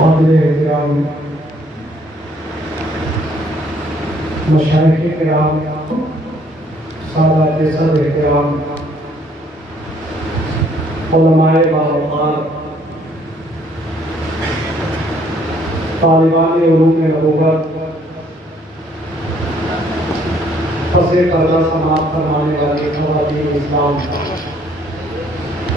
قابل احترام مشائخ کرام، سادات صدر کرام، علماء باوقار، طالبان علوم نبوت، پس پردہ سماعت فرمانے والے خواتین اسلام،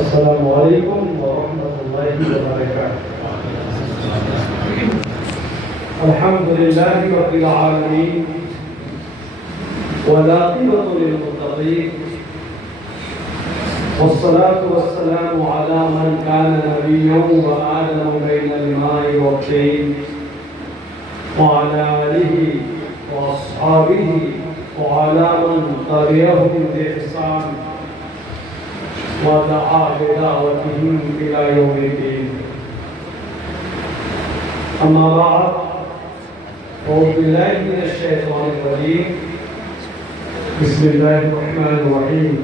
السلام علیکم ورحمۃ اللہ وبرکاتہ۔ الحمد للہ رب العالمین والعاقبۃ للمتقین والصلاة والسلام على من كان نبيا وآدم بين الماء والطين وعلى آله وأصحابه وعلى من تبعهم بإحسان ودعا بدعوتهم إلى يوم الدين. أما بعد، أعوذ بالله من الشيطان الرجيم، بسم الله الرحمن الرحيم.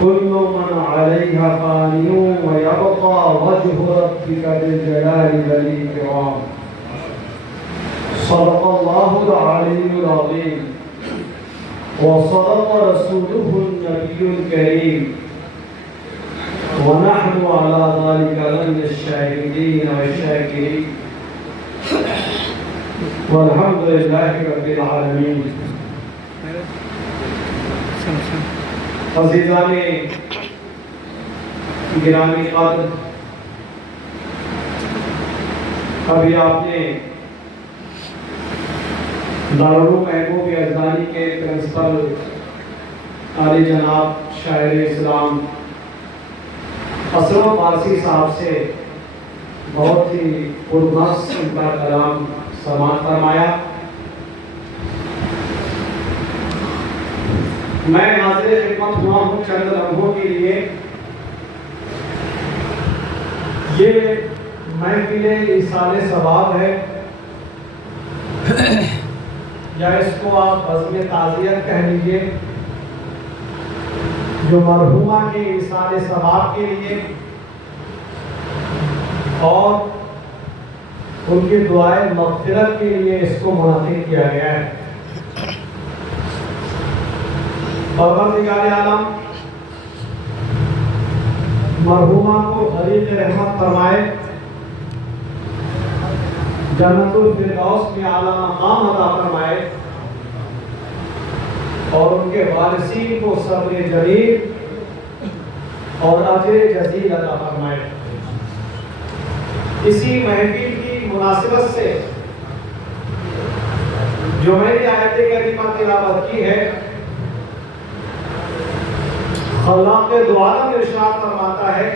كل من عليها فان ويبقى وجه ربك ذو الجلال والإكرام. صدق الله العلي العظيم وصدق رسوله النبي الكريم، ونحن على ذلك من الشاهدين والشاكرين، والحمد لله رب العالمين. عزیزان گرامی قدر، ابھی آپ نے دارالعلوم محبوب یزدانی کے پرنسپل عالی جناب شاعر اسلام اسلم فارسی صاحب سے بہت ہی پرمس ان کا کلام سماعت فرمایا. میں حاضر خدمت ہوا ہوں چند لمحوں کے لیے. یہ محفل ایصال ثواب ہے، یا اس کو آپ بزم تعزیت کہہ لیجیے، جو مرحومہ کے ایصال ثواب کے لیے اور ان کی دعائے مغفرت کے لیے اس کو منعقد کیا گیا ہے. پروردگار عالم مرحومہ کو غریق رحمت فرمائے، جنت الفردوس میں اعلیٰ مقام عطا فرمائے، اور ان کے وارثین کو صبر جمیل اور اجر جزیل عطا فرمائے. اسی محفل کی مناسبت سے جو میں نے آیت کریمہ تلاوت کی ہے، خلاق دو عالم ارشاد فرماتا ہے،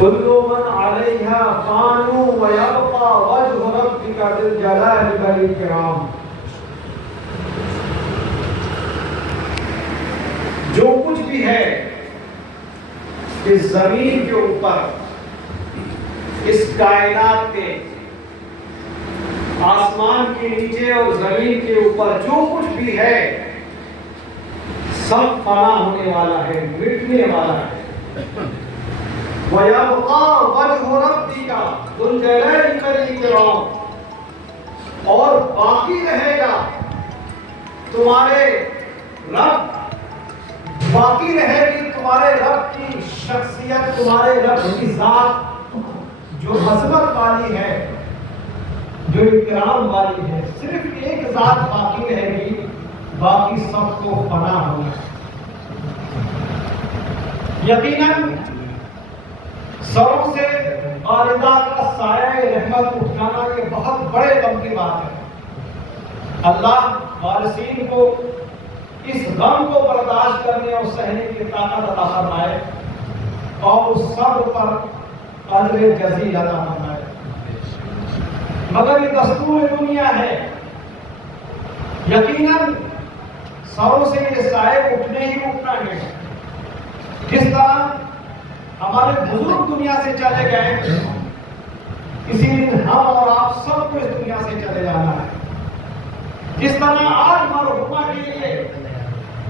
كل من عليها فان ويبقى وجه ربك ذو الجلال والإكرام. جو کچھ بھی ہے اس زمین کے اوپر، اس کائنات میں، آسمان کے نیچے اور زمین کے اوپر جو کچھ بھی ہے سب فنا ہونے والا ہے، مٹنے والا ہے. وَيَبْقَى وَجْهُ رَبِّكَ ذُو الْجَلَالِ وَالْإِكْرَامِ، اور باقی رہے گا تمہارے رب، باقی رہے گی تمہارے رب کی شخصیت، تمہارے رب کی ذات جو عظمت والی ہے، جو اکرام والی ہے. صرف ایک ذات باقی رہے گی، باقی سب کو فنا ہونا ہے. یقیناً سروں سے والدہ کا سایہ رحمت اٹھانا یہ بہت بڑے غم کی بات ہے. اللہ وارثین کو اس غم کو برداشت کرنے اور سہنے کی طاقت عطا فرمائے، اور اس صبر پر اجر جزیل عطا فرمائے. مگر یہ دستور دنیا ہے. یقیناً سروں سے یہ سائے اٹھنے ہی اٹھنا ہے. جس طرح ہمارے بزرگ دنیا سے چلے گئے، اسی دن ہم اور آپ سب کو اس دنیا سے چلے جانا ہے. جس طرح آج مرحومہ کے لیے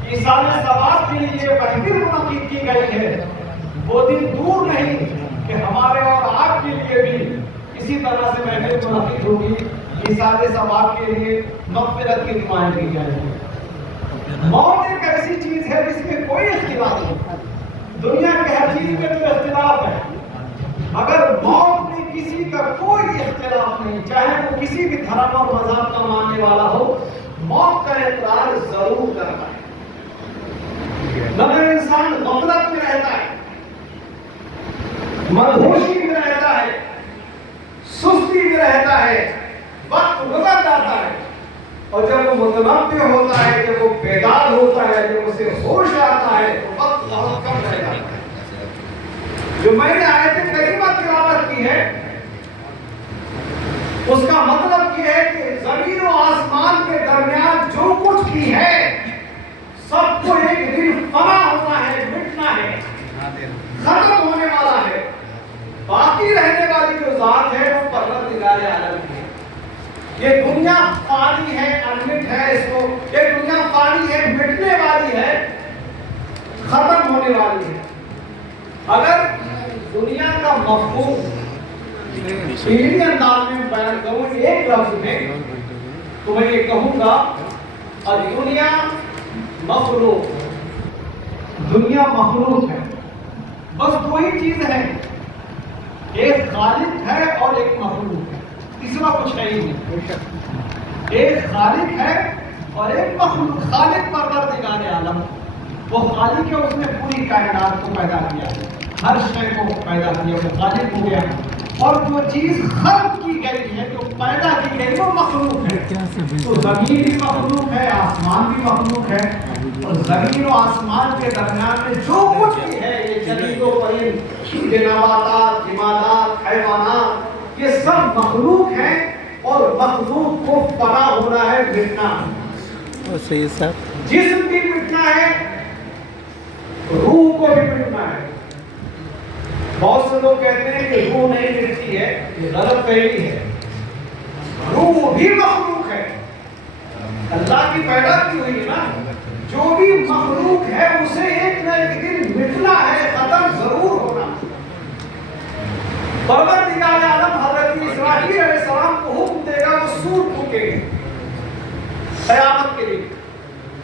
ایصال ثواب کے لیے محفل منعقد کی گئی ہے، وہ دن دور نہیں کہ ہمارے اور آپ کے لیے اسی طرح سے محفل منعقد ہوگی، ایثار ثواب کے لیے مغفرت کی دعائیں کی جائیں گی۔ موت ایک ایسی چیز ہے جس میں کوئی اختلاف نہیں، دنیا کے ہر چیز میں تو اختلاف ہے، اگر موت میں کسی کا کوئی اختلاف نہیں، چاہے وہ کسی بھی دھرم اور مذہب کا ماننے والا ہو، موت کا اقرار ضرور کرنا ہے۔ مگر انسان غفلت میں رہتا ہے، مدہوشی میں رہتا ہے، سستی میں رہتا ہے، وقت گزر جاتا ہے، اور جب وہ متنبہ ہوتا ہے، جب وہ بیدار ہوتا ہے، جب اسے ہوش آتا ہے تو وقت بہت کم رہ جاتا ہے۔ جو میں نے آیت کریمہ تلاوت کی ہے اس کا مطلب یہ ہے کہ زمین و آسمان کے درمیان جو کچھ بھی ہے سب کو ایک دن فنا ہونا ہے، مٹنا ہے، ختم ہونے والا ہے۔ باقی رہنے والی جو ذات ہے وہ پروردگار عالم ہے۔ یہ دنیا فانی ہے، انمٹ ہے، اس کو یہ دنیا فانی ہے، مٹنے والی ہے، ختم ہونے والی ہے۔ اگر دنیا کا مفہوم علمی انداز میں بیان کروں ایک لفظ میں تو میں یہ کہوں گا دنیا مخلوق، دنیا مخلوق ہے، بس دو ہی چیز ہے، ایک خالق ہے اور ایک مخلوق ہے، تیسرا کچھ ہے ہی نہیں۔ ایک خالق ہے اور ایک مخلوق۔ خالق پروردگار عالم، وہ خالق ہے، اس نے پوری کائنات کو پیدا کیا، ہر شے کو پیدا کیا، وہ خالق ہو گیا۔ اور جو چیز خلق کی گئی ہے، جو پیدا کی گئی، وہ مخلوق ہے۔ تو زمین بھی مخلوق ہے، آسمان بھی مخلوق ہے، اور زمین و آسمان کے درمیان میں جو کچھ بھی ہے، یہ جنید و پرند، یہ نباتات، جمادات، حیوانات، یہ سب مخلوق ہیں، اور مخلوق کو فنا ہونا ہے، مٹنا ہے۔ جسم بھی مٹنا ہے، روح کو بھی مٹنا ہے۔ بہت سے لوگ کہتے ہیں کہ روح نہیں مٹتی ہے، یہ غلط فہمی ہے۔ روح بھی مخلوق ہے، اللہ کی پیدا کی ہوئی ہے نا۔ جو بھی مخلوق ہے اسے ایک نہ ایک دن مٹنا ہے، ختم ضرور ہونا۔ پروردگار عالم حضرت اسرائیل علیہ السلام کو حکم دے گا، وہ سور پھونکیں گے قیامت کے لیے۔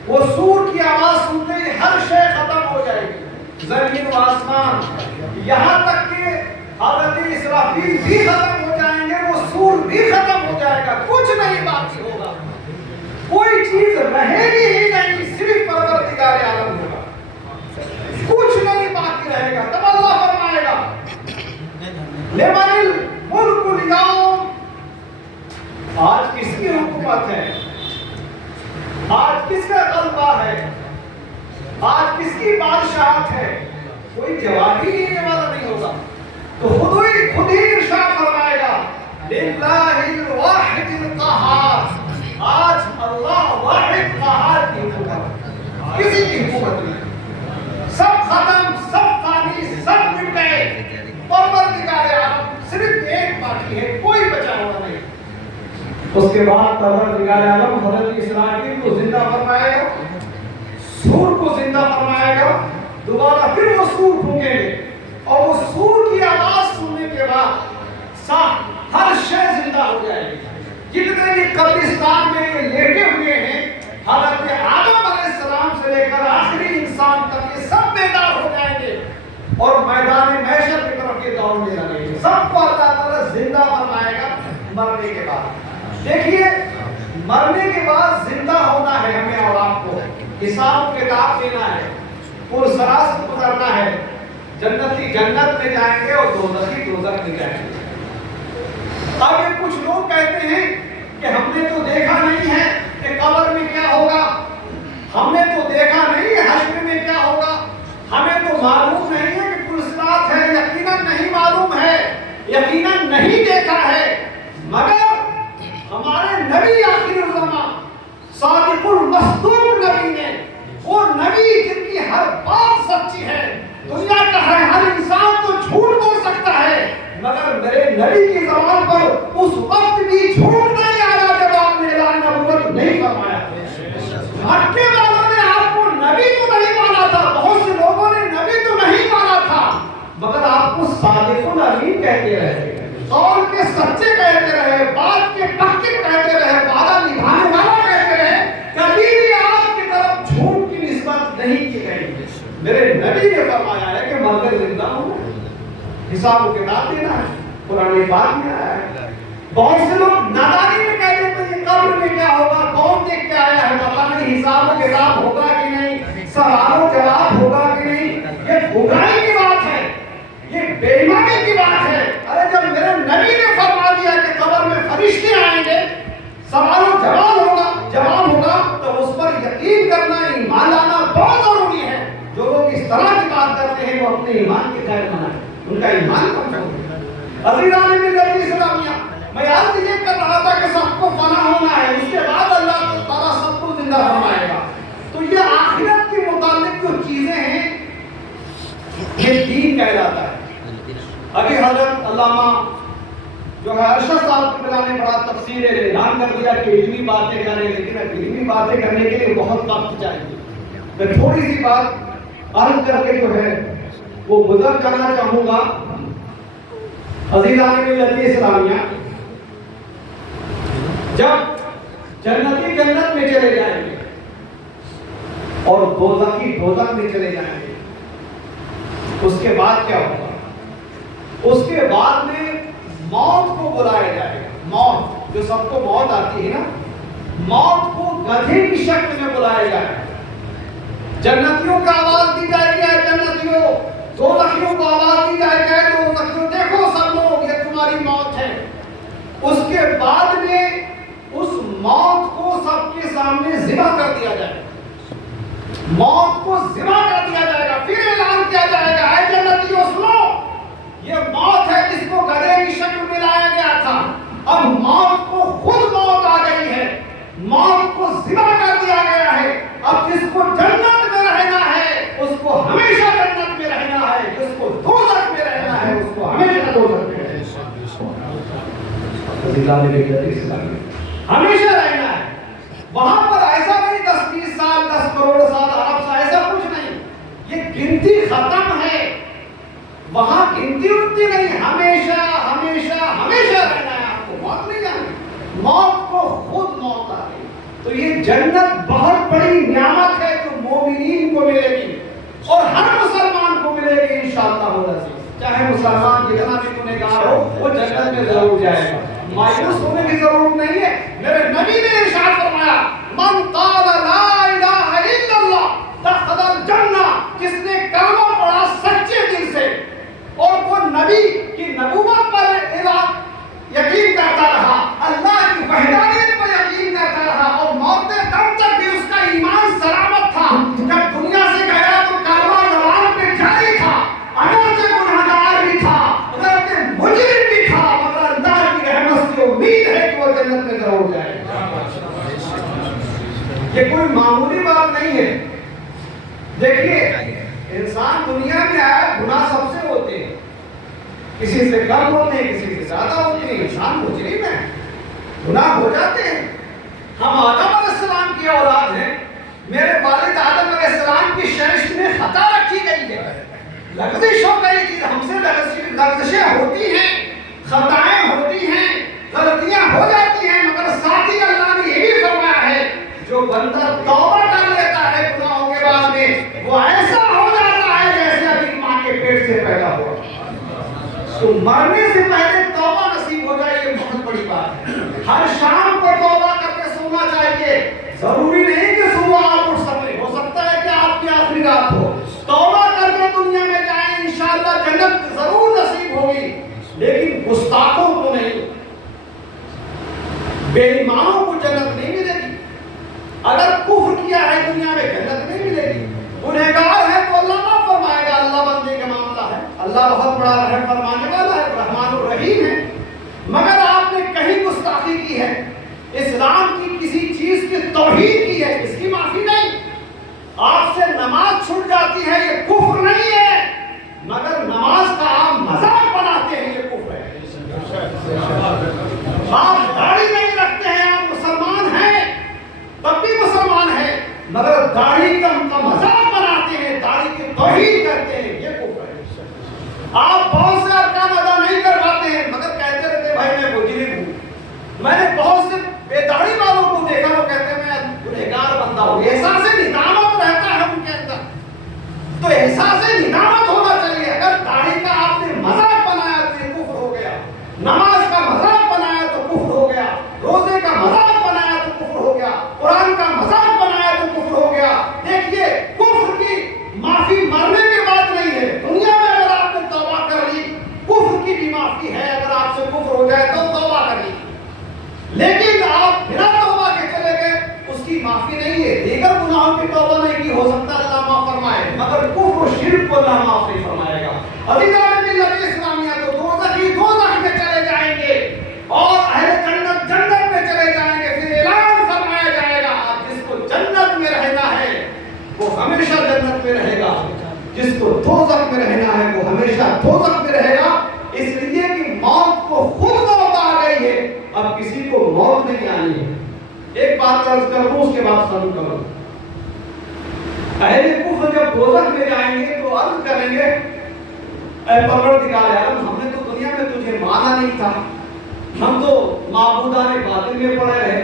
وہ سور کی آواز سنتے ہی ہر شے ختم ہو جائے گی، زمین و آسمان، یہاں تک کہ حضرت اسرافیل بھی ختم ہو جائیں گے، وہ سور بھی ختم ہو جائے گا، کچھ نہیں باقی ہوگا، کوئی چیز رہے گی ہی نہیں، صرف پروردگار عالم ہوگا، کچھ نہیں باقی رہے گا۔ تب اللہ فرمائے گا لمن الملک اليوم، آج کس کی حکومت ہے، آج کس کا غلبہ ہے، آج کس کی بادشاہت ہے، کوئی جواب ہی دینے والا نہیں ہوگا۔ تو خود ہی ارشاد فرمائے گا للہ الواحد القہار، آج اللہ واحد قہار کی حکومت، کسی کی حکومت نہیں، سب ختم، سب فانی، سب مٹ گئے، پروردگار عالم صرف ایک باقی ہے، کوئی بچا ہوا نہیں۔ اس کے بعد پروردگار عالم حضرت اسرائیل کو زندہ فرمائے گا، سور کو زندہ فرمائے گا، دوبارہ پھر وہ سور پھونکیں گے، اور وہ سور کی آواز سننے کے بعد ہر شے زندہ ہو جائے گی۔ جتنے بھی قبرستان میں یہ لیٹے ہوئے ہیں، حضرت آدم علیہ السلام سے لے کر آخری انسان تک، یہ سب بیدار ہو جائیں گے اور میدان محشر کی طرف یہ دوڑنے لگیں گے۔ سب کو اللہ تعالیٰ زندہ فرمائے گا مرنے کے بعد۔ دیکھیے، مرنے کے بعد زندہ ہونا ہے ہمیں اور آپ کو، حساب کتاب دینا ہے، پرسراس گزرنا ہے، جنتی جنت میں جائیں گے اور دوزخی دوزخ میں جائیں گے۔ اب یہ کچھ لوگ کہتے ہیں کہ ہم نے تو دیکھا نہیں ہے کہ قبر میں کیا ہوگا، ہم نے تو دیکھا نہیں ہے حشر میں کیا ہوگا، ہمیں تو معلوم نہیں ہے کہ پرسرات ہے، یقیناً نہیں معلوم ہے، یقیناً نہیں دیکھا ہے، مگر ہمارے نبی آخر الزمان صادق المصدوق نبی نے، وہ نبی جن کی ہر بات سچی ہے، دنیا کا ہر انسان تو جھوٹ بول سکتا ہے، مگر میرے نبی کی زبان پر اس وقت بھی جھوٹ نہیں آیا جب آپ نے اعلان نبوت نہیں فرمایا۔ مکے والوں نے آپ کو نبی تو نہیں مانا تھا، بہت سے لوگوں نے نبی تو نہیں مانا تھا، مگر آپ کو صادق الامین کہتے رہے، قول کے سچے کہتے رہے، بات کے پکے کہتے رہے، وعدہ نبھانے والا کہتے رہے، کبھی بھی آپ کی طرف جھوٹ کی نسبت نہیں کی گئی۔ میرے نبی نے فرمایا ہے کہ مر کر زندہ ہوں، حساب و کتاب دینا ہے، قرآن پاک میں آیا ہے۔ بہت سے لوگ نادانی میں کہتے ہیں کہ قبر میں کیا ہوگا، کون دیکھ کے آیا ہے، پتہ نہیں حساب و کتاب ہوگا کہ نہیں، سوال و جواب ہوگا کہ نہیں۔ یہ گمراہی کی بات ہے، یہ بے ایمانی کی بات ہے۔ ارے جب میرے نبی نے فرما دیا کہ قبر میں فرشتے آئیں گے، سوال و جواب ہوگا، تو اس پر یقین کرنا، ایمان لانا بہت ضروری ہے۔ جو لوگ اس طرح کی بات کرتے ہیں وہ اپنے ایمان کے خیر منائیں، ان کا ایمان کمزور ہے۔ عزیزان ملت اسلامیہ، میں عرض یہ کر رہا تھا کہ سب کو فنا ہونا ہے، اس کے بعد اللہ تعالیٰ سب کو زندہ فرمائے گا۔ تو یہ آخرت کے متعلق جو چیزیں ہیں یہ دین کہلاتا ہے۔ ابھی حضرت علامہ جو ہے ارشد صاحب کی نے بڑا تفسیر اعلان کر دیا کہ علمی باتیں کریں، لیکن علمی باتیں کرنے کے لیے بہت وقت چاہیے۔ میں تھوڑی سی بات عرض کر کے جو ہے وہ گزر جانا چاہوں گا۔ عزیزان ملت اسلامیہ، جب جنتی جنت میں چلے جائیں گے اور دوزخی دوزخ میں چلے جائیں گے، اس کے بعد کیا ہوگا؟ اس کے بعد میں موت کو بلایا جائے گا۔ موت جو سب کو موت آتی ہے نا، موت کو گدھے کی شکل میں بلایا جائے گا۔ جنتیوں کو آواز دی جائے گی، جنتیوں، دوزخیوں کو آواز دی جائے گی، دوزخیوں دیکھو سب لوگ یہ تمہاری موت ہے۔ اس کے بعد میں اس موت کو سب کے سامنے ذبح کر دیا جائے گا، موت کو ذبح کر دیا جائے گا۔ پھر اعلان کیا جائے گا، اے جنتیوں سنو، یہ موت ہے جس کو گدھے کی شکل میں لایا گیا تھا، اب موت کو خود موت آ گئی ہے، موت کو ذبح کر دیا گیا ہے۔ اب جس کو جنت میں رہنا ہے اس کو ہمیشہ جنت میں رہنا ہے، جس کو دوزخ میں رہنا ہے اس کو ہمیشہ دوزخ میں رہنا ہے، ہمیشہ رہنا ہے۔ وہاں پر ایسا نہیں 10-20 سال، 10 کروڑ سال، ارب سال، ایسا کچھ نہیں۔ یہ گنتی ختم ہے، وہاں گنتی اٹھتی نہیں، ہمیشہ ہمیشہ ہمیشہ رہنا ہے۔ آپ کو موت نہیں جانی، موت کو خود موت آ گئی۔ تو یہ جنت بہت بڑی نعمت ہے جو مومنین کو ملے گی اور ہر مسلمان کو ملے گی انشاءاللہ العزیز۔ چاہے مسلمان جتنا بھی گنہگار ہو وہ جنت میں ضرور جائے گا، مایوس ہونے کی ضرورت نہیں ہے۔ میرے نبی نے ارشاد فرمایا، من قال لا الہ الا اللہ دخل الجنہ، جس نے کلمہ پڑھا سچے دل سے اور وہ نبی کی نبوت پر یقین کرتا رہا، اللہ کی وحدانیت پر یقین کرتا رہا اور موت دم تک بھی اس کا ایمان سلامت تھا۔ جب دنیا سے گیا تو کلمہ زبان پہ جاری تھا، اگرچہ گنہگار بھی تھا، اگرچہ مجرم بھی تھا، مگر اللہ کی رحمت سے امید ہے کہ وہ جنت میں ضرور جائے گا۔ یہ کوئی معمولی بات نہیں ہے۔ دیکھیے انسان دنیا میں آیا، گناہ سب سے ہوتے ہیں، کسی سے کم ہوتے ہیں، کسی سے زیادہ ہوتے ہیں، انسان مجرم ہے، گناہ ہو جاتے ہیں۔ ہم آدم علیہ السلام کی اولاد ہیں، میرے والد آدم علیہ السلام کی شرشت میں خطا رکھی گئی ہے، لغزش ہو گئی تھی، ہم سے لغزشیں ہوتی ہیں، خطائیں ہوتی ہیں، غلطیاں ہو جاتی ہیں، مگر ساتھ ہی اللہ نے یہ بھی فرمایا ہے جو بندہ توبہ کر لیتا ہے گناہوں کے بعد میں، وہ ایسا ہو جاتا ہے جیسے ابھی ماں کے پیٹ سے پیدا ہوا۔ تو مرنے سے پہلے توبہ نصیب ہو جائے یہ بہت بڑی بات ہے۔ ہر شام کو توبہ کر کے سونا چاہیے، ضروری نہیں کہ صبح آپ اٹھ سکیں، ہو سکتا ہے کہ آپ کی آخری رات ہو، توبہ کر کے دنیا میں جائیں، انشاءاللہ جنت ضرور نصیب ہوگی، لیکن گستاخوں کو نہیں، بے ایمانوں کو جنت نہیں ملے گی۔ اگر کفر کیا ہے دنیا میں جنت نہیں ملے گی، گنہگار ہے تو اللہ معاف فرمائے گا، اللہ بندے کا معاملہ ہے، اللہ بہت بڑا رحم فرمانے والا ہے، رحمان الرحیم ہے۔ مگر آپ نے کہیں گستاخی کی ہے، اسلام کی کسی چیز کی توہین کی ہے، اس کی معافی نہیں۔ آپ سے نماز چھوٹ جاتی ہے، یہ کفر نہیں ہے، مگر نماز کا آپ مذاق بناتے ہیں، یہ کفر ہے۔ آپ داڑھی نہیں رکھتے ہیں، آپ مسلمان ہیں، تب بھی مسلمان ہیں، مگر داڑھی کا مذاق بناتے ہیں، داڑھی کی توہین کرتے ہیں، یہ کفر ہے۔ آپ بہت سے ارکان ادا نماز کا مذاق بنایا تو کفر ہو گیا، روزے کا مذاق بنایا تو کفر ہو گیا، قرآن کا مذاق بنایا تو کفر ہو گیا۔ دیکھیے کفر کی معافی مرنے کے بعد نہیں ہے، دنیا میں اگر آپ نے توبہ کر لی کفر کی بھی معافی ہے، اگر آپ سے کفر ہو جائے تو توبہ کر لی، لیکن آپ بنا توبہ کے چلے گئے اس کی معافی نہیں ہے۔ دیگر گناہوں کی توبہ نہیں کی، ہو سکتا ہے اللہ معاف فرمائے، مگر کفر و شرک کو اللہ معاف نہیں فرمائے گا۔ عزیزان ملت اسلامیہ تو دوزخ میں چلے جائیں گے اور اہل جنت جنت میں چلے جائیں گے، پھر اعلان فرمایا جائے گا جس کو جنت میں رہنا ہے وہ ہمیشہ جنت میں رہے گا، جس کو دوزخ میں رہنا ہے وہ ہمیشہ دوزخ میں رہے گا، اس لیے کہ موت کو خود موت آ گئی ہے، اب کسی کو موت نہیں آنی ہے۔ ایک بات عرض کر دوں اس کے بعد ختم کروں۔ اہل کفر جب دوزخ میں جائیں گے تو عرض کریں گے اے پروردگار عالم، ہم نے تو دنیا میں تجھے مانا نہیں تھا، ہم تو معبودان باطل میں پڑے رہے،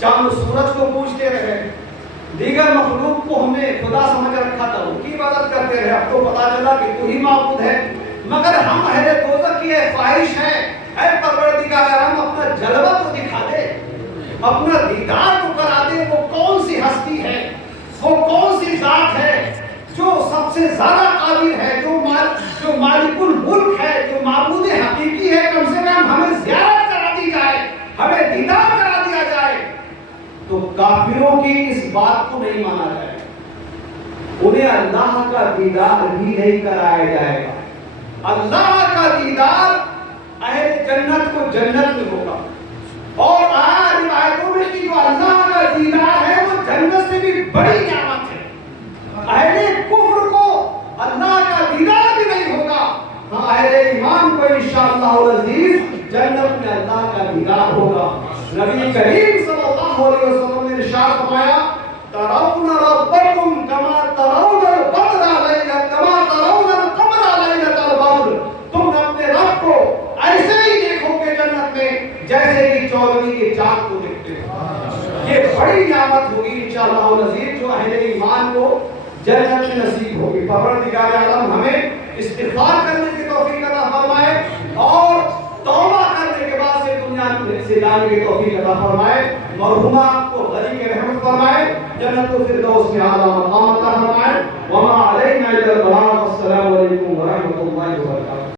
چاند سورج کو پوجتے رہے، دیگر مخلوق کو ہم نے خدا سمجھ رکھا تھا، ان کی عبادت کرتے رہے، اب تو پتا چلا کہ تو ہی معبود ہے، مگر ہم اہل دوزخ کی خواہش ہے اے پروردگار عالم اپنا جلوہ تو دکھا دے، اپنا دیدار تو کرا دے، وہ کون سی ہستی ہے، وہ کون سی ذات ہے جو سب سے زیادہ قادر ہے، جو مالک الملک ہے، جو معبود حقیقی ہے، کم سے کم ہمیں زیارت کرا دی جائے، ہمیں دیدار کرا دیا جائے۔ تو کافروں کی اس بات کو نہیں مانا جائے گا، انہیں اللہ کا دیدار بھی نہیں کرایا جائے گا۔ اللہ کا دیدار اہل جنت کو جنت میں ہوگا، اور روایتوں میں کہ جو اللہ کا دیدار ہے وہ جنت سے بھی بڑی نعمت ہے۔ اہل کفر کو اللہ کا دیدار بھی نہیں ہوگا، ہاں اہل ایمان کو انشاءاللہ العزیز جنت میں اللہ کا دیدار ہوگا۔ نبی کریم صلی اللہ علیہ وسلم نے ارشاد فرمایا ترون ربکم کما ترون البدر لیلۃ کما ترون القمر لیلۃ البدر، تم اپنے رب کو ایسے ہی دیکھو گے جنت میں جیسے کہ چودھویں کے چاند کو دیکھتے ہو۔ یہ بڑی نعمت ہوگی انشاءاللہ العزیز جو اہل ایمان کو جنت میں نصیب ہوگی۔ پروردگار عالم ہمیں استغفار کرنے کی توفیق عطا فرمائے اور توبہ کرنے کے بعد سے دنیا سے جانے کی توفیق عطا فرمائے، مرحومہ کو غنی کے رحمت فرمائے، جنت الفردوس میں اعلیٰ مقام عطا فرمائے۔ وما علینا الا البلاغ، والسلام علیکم ورحمۃ اللہ وبرکاتہ۔